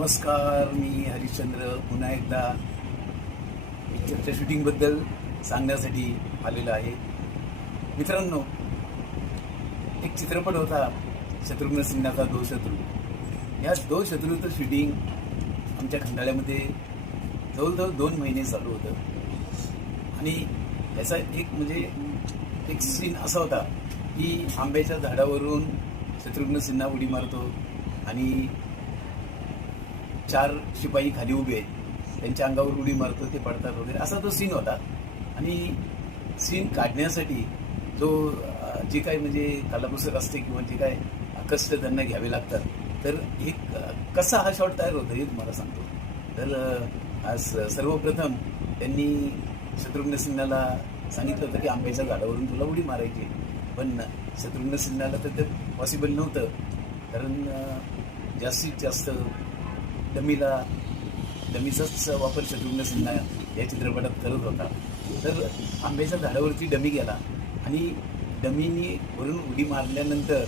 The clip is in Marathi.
नमस्कार, मी हरिश्चंद्र पुन्हा एकदा पिक्चरच्या शूटिंगबद्दल सांगण्यासाठी आलेलो आहे. मित्रांनो, एक चित्रपट होता शत्रुघ्न सिन्हाचा दो शत्रू. या दो शत्रूचं शूटिंग आमच्या खंडाळ्यामध्ये जवळजवळ 2 महिने चालू होतं. आणि याचा एक सीन असा होता की आंब्याच्या झाडावरून शत्रुघ्न सिन्हा उडी मारतो आणि 4 शिपाई खाली उभे आहेत, त्यांच्या अंगावर उडी मारतो, ते पडतात वगैरे, असा तो सीन होता. आणि सीन काढण्यासाठी जे काही कलाकुसर असते किंवा जे काय कष्ट त्यांना घ्यावे लागतात, तर एक कसा हा शॉट तयार होतो हे तुम्हाला सांगतो. तर आज सर्वप्रथम त्यांनी शत्रुघ्न सिन्हाला सांगितलं होतं की आंब्याच्या झाडावरून तुला उडी मारायची, पण शत्रुघ्न सिन्हाला तर ते पॉसिबल नव्हतं, कारण जास्तीत जास्त डमीचाच वापर शत्रुघ्न सिन्हा या चित्रपटात करत होता. तर आंब्याच्या झाडावरती डमी गेला आणि डमीनी वरून उडी मारल्यानंतर